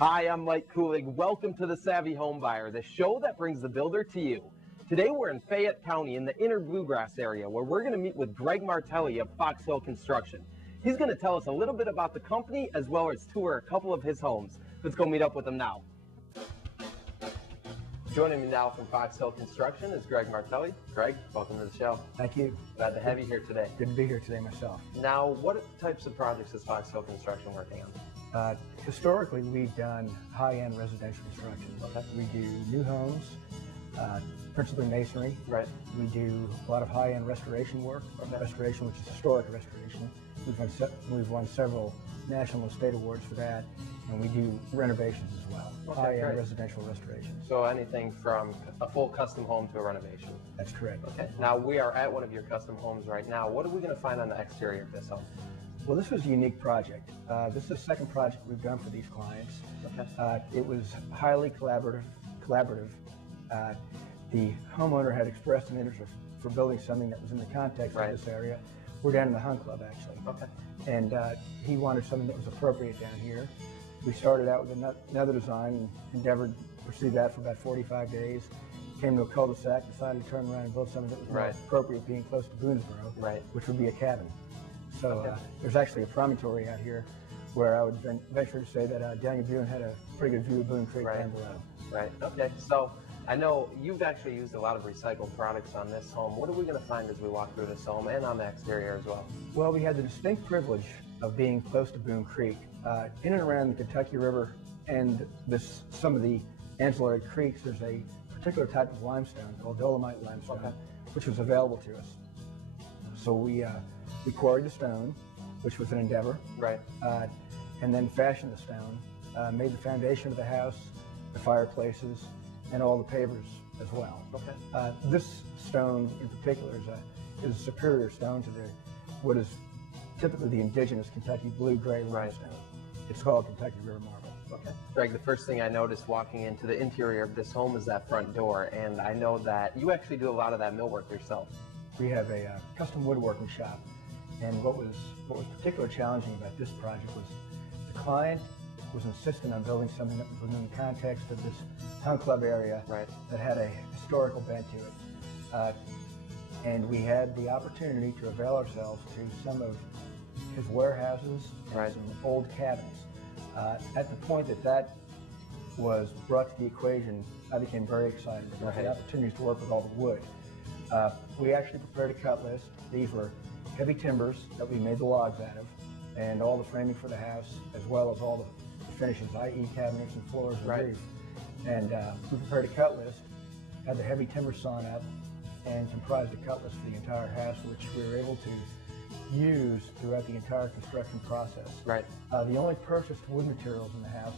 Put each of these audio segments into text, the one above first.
Hi, I'm Mike Kulig. Welcome to the Savvy Homebuyer, the show that brings the builder to you. Today we're in Fayette County in the inner Bluegrass area where we're going to meet with Greg Martelli of Fox Hill Construction. He's going to tell us a little bit about the company as well as tour a couple of his homes. Let's go meet up with him now. Joining me now from Fox Hill Construction is Greg Martelli. Greg, welcome to the show. Thank you. Glad to have you here today. Good to be here today myself. Now, what types of projects is Fox Hill Construction working on? Historically, we've done high-end residential construction. Okay. We do new homes, principally masonry. Right. We do a lot of high-end restoration work, restoration, which is historic restoration. We've won several national and state awards for that, and we do renovations as well, high-end residential restorations. So anything from a full custom home to a renovation? That's correct. Okay. Now we are at one of your custom homes right now. What are we going to find on the exterior of this home? Well, this was a unique project. This is the second project we've done for these clients. Okay. It was highly collaborative. The homeowner had expressed an interest for building something that was in the context of this area. We're down in the Hunt Club, actually. Okay. And he wanted something that was appropriate down here. We started out with another design and endeavored to pursue that for about 45 days. Came to a cul-de-sac, decided to turn around and build something that was more appropriate, being close to Boonesboro, which would be a cabin. So there's actually a promontory out here where I would venture to say that Daniel Boone had a pretty good view of Boone Creek down below. Right. Okay. So I know you've actually used a lot of recycled products on this home. What are we going to find as we walk through this home and on the exterior as well? Well, we had the distinct privilege of being close to Boone Creek. In and around the Kentucky River and some of the ancillary creeks, there's a particular type of limestone called dolomite limestone, which was available to us. So we quarried the stone, which was an endeavor, and then fashioned the stone, made the foundation of the house, the fireplaces, and all the pavers as well. This stone in particular is a superior stone to what is typically the indigenous Kentucky blue-gray limestone. It's called Kentucky River marble. Okay. Greg, the first thing I noticed walking into the interior of this home is that front door, and I know that you actually do a lot of that millwork yourself. We have a custom woodworking shop, and what was particularly challenging about this project was the client was insistent on building something that was within the context of this Hunt Club area that had a historical bent to it. And we had the opportunity to avail ourselves to some of his warehouses and some old cabins. At the point that was brought to the equation, I became very excited about the opportunities to work with all the wood. We actually prepared a cut list. These were heavy timbers that we made the logs out of, and all the framing for the house, as well as all the finishes, i.e. cabinets and floors and roof. And we prepared a cut list, had the heavy timber sawn up, and comprised a cut list for the entire house, which we were able to use throughout the entire construction process. The only purchased wood materials in the house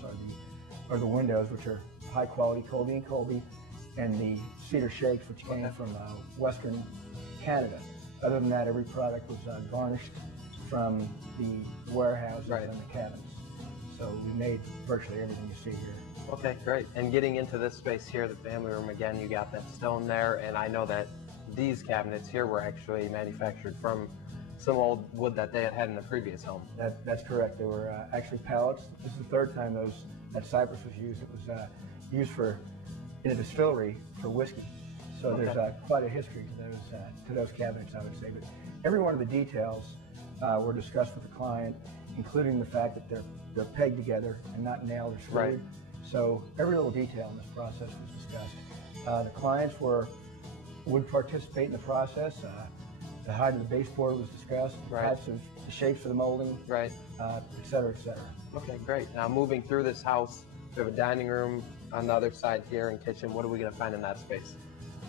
are the windows, which are high quality Colby and Colby, and the cedar shakes, which came from Western Canada. Other than that, every product was garnished from the warehouses and the cabins. So we made virtually everything you see here. Okay, great. And getting into this space here, the family room, again, you got that stone there, and I know that these cabinets here were actually manufactured from some old wood that they had in the previous home. That's correct. They were actually pallets. This is the third time that cypress was used. It was used in a distillery for whiskey. So there's quite a history to those cabinets, I would say. But every one of the details were discussed with the client, including the fact that they're pegged together and not nailed or screwed. So every little detail in this process was discussed. The clients would participate in the process. The height of the baseboard was discussed, the shapes of the molding, et cetera, et cetera. Okay, great. Now moving through this house, we have a dining room on the other side here and kitchen. What are we going to find in that space?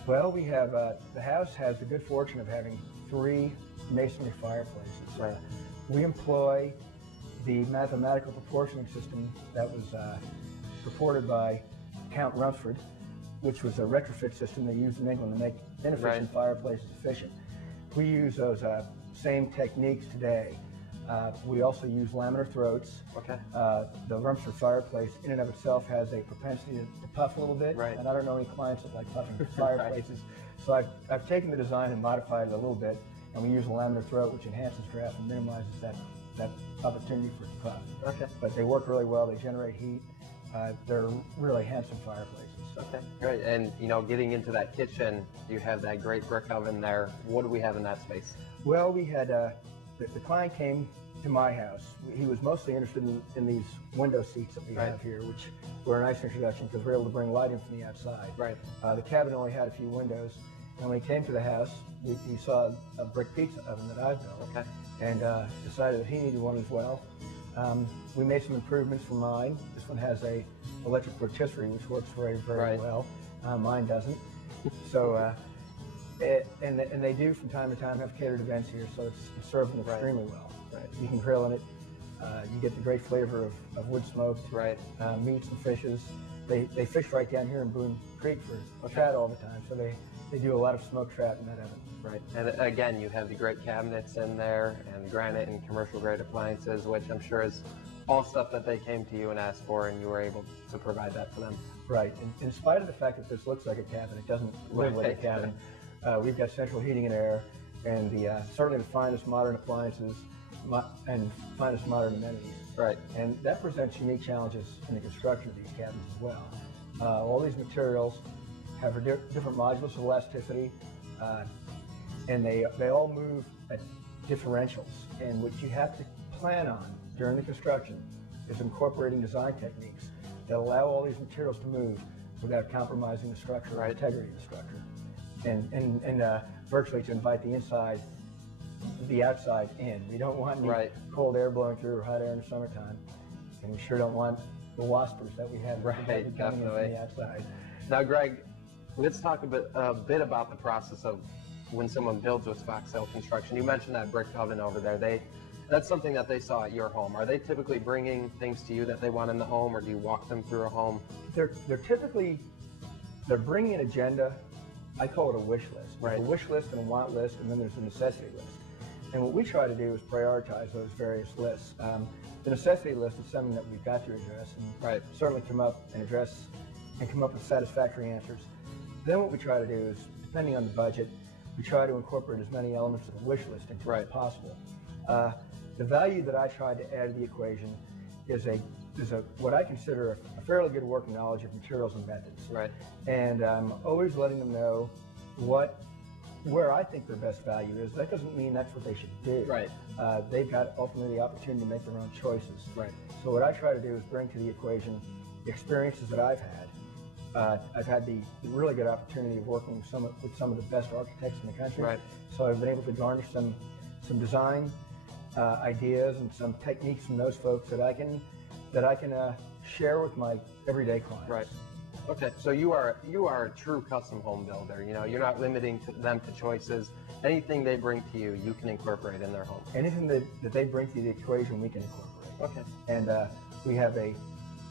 Well, we have, the house has the good fortune of having 3 masonry fireplaces. We employ the mathematical proportioning system that was purported by Count Rumford, which was a retrofit system they used in England to make inefficient fireplaces efficient. We use those same techniques today. We also use laminar throats. The Rumford fireplace in and of itself has a propensity to puff a little bit, and I don't know any clients that like puffing fireplaces. So I've taken the design and modified it a little bit, and we use a laminar throat, which enhances draft and minimizes that opportunity for it to puff. But they work really well. They generate heat, They're really handsome fireplaces. Okay, great. And getting into that kitchen, you have that great brick oven there. What do we have in that space? Well, we had the client came to my house. He was mostly interested in these window seats that we have here, which were a nice introduction because we're able to bring light in from the outside. Right. The cabin only had a few windows, and when he came to the house, he saw a brick pizza oven that I built, and decided that he needed one as well. We made some improvements for mine. This one has a electric rotisserie, which works very well. Mine doesn't. So, and they do from time to time have catered events here, so it's served them extremely well. You can grill in it. You get the great flavor of wood smoked meats and fishes. They fish right down here in Boone Creek for trout all the time, so they do a lot of smoked trout in that oven. Right, and again, you have the great cabinets in there and granite and commercial grade appliances, which I'm sure is all stuff that they came to you and asked for, and you were able to provide that for them. Right, and in spite of the fact that this looks like a cabin, it doesn't look like a cabin. We've got central heating and air, and certainly the finest modern appliances and finest modern amenities. Right. And that presents unique challenges in the construction of these cabins as well. All these materials have different modulus of elasticity, and they all move at differentials. And what you have to plan on during the construction is incorporating design techniques that allow all these materials to move without compromising the structure or integrity of the structure. And virtually to invite the outside in. We don't want any cold air blowing through or hot air in the summertime, and we sure don't want the waspers that we have coming in from the outside. Now, Greg, let's talk a bit about the process of when someone builds with Fox Hill Construction. You mentioned that brick oven over there. That's something that they saw at your home. Are they typically bringing things to you that they want in the home, or do you walk them through a home? They're bringing an agenda. I call it a wish list. There's a wish list and a want list, and then there's a necessity list. And what we try to do is prioritize those various lists. The necessity list is something that we've got to address, and certainly come up with satisfactory answers. Then what we try to do is, depending on the budget, we try to incorporate as many elements of the wish list into it as possible. The value that I try to add to the equation is what I consider a fairly good working knowledge of materials and methods. Right. And I'm always letting them know where I think their best value is. That doesn't mean that's what they should do. Right. They've got ultimately the opportunity to make their own choices. Right. So what I try to do is bring to the equation the experiences that I've had. I've had the really good opportunity of working with some of the best architects in the country. Right. So I've been able to garner some design ideas and some techniques from those folks that I can share with my everyday clients. Right. Okay, so you are a true custom home builder. You're not limiting them to choices. Anything they bring to you, you can incorporate in their home. Anything that they bring to the equation, we can incorporate. Okay. And we have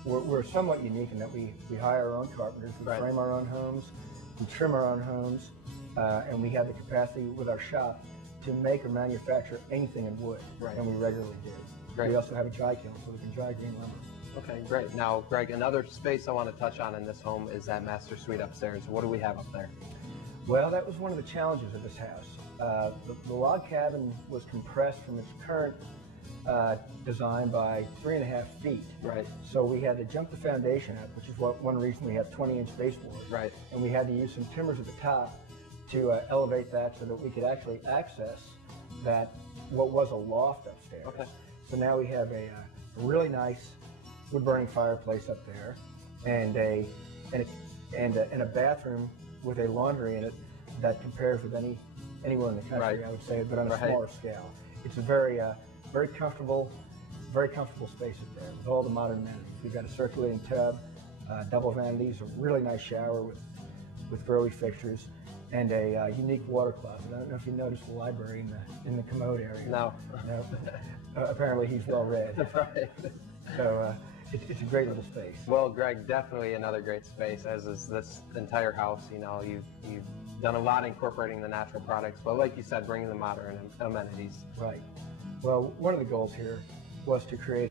we're somewhat unique in that we hire our own carpenters, we frame our own homes, we trim our own homes, and we have the capacity with our shop to make or manufacture anything in wood, and we regularly do. Great. We also have a dry kiln, so we can dry green lumber. Okay, great. Now, Greg, another space I want to touch on in this home is that master suite upstairs. What do we have up there? Well, that was one of the challenges of this house. The log cabin was compressed from its current design by 3.5 feet. Right. So we had to jump the foundation up, which is one reason we have 20-inch baseboards. Right. And we had to use some timbers at the top to elevate that so that we could actually access what was a loft upstairs. Okay. So now we have a really nice wood-burning fireplace up there, and a bathroom with a laundry in it that compares with anywhere in the country, I would say, but on a smaller scale. It's a very comfortable space up there with all the modern amenities. We've got a circulating tub, double vanities, a really nice shower with furry fixtures, and a unique water closet. I don't know if you noticed the library in the commode area. No. Apparently he's well read. Right. So it's a great little space. Well, Greg, definitely another great space, as is this entire house. You've done a lot incorporating the natural products, but like you said, bringing the modern amenities. Right. Well, one of the goals here was to create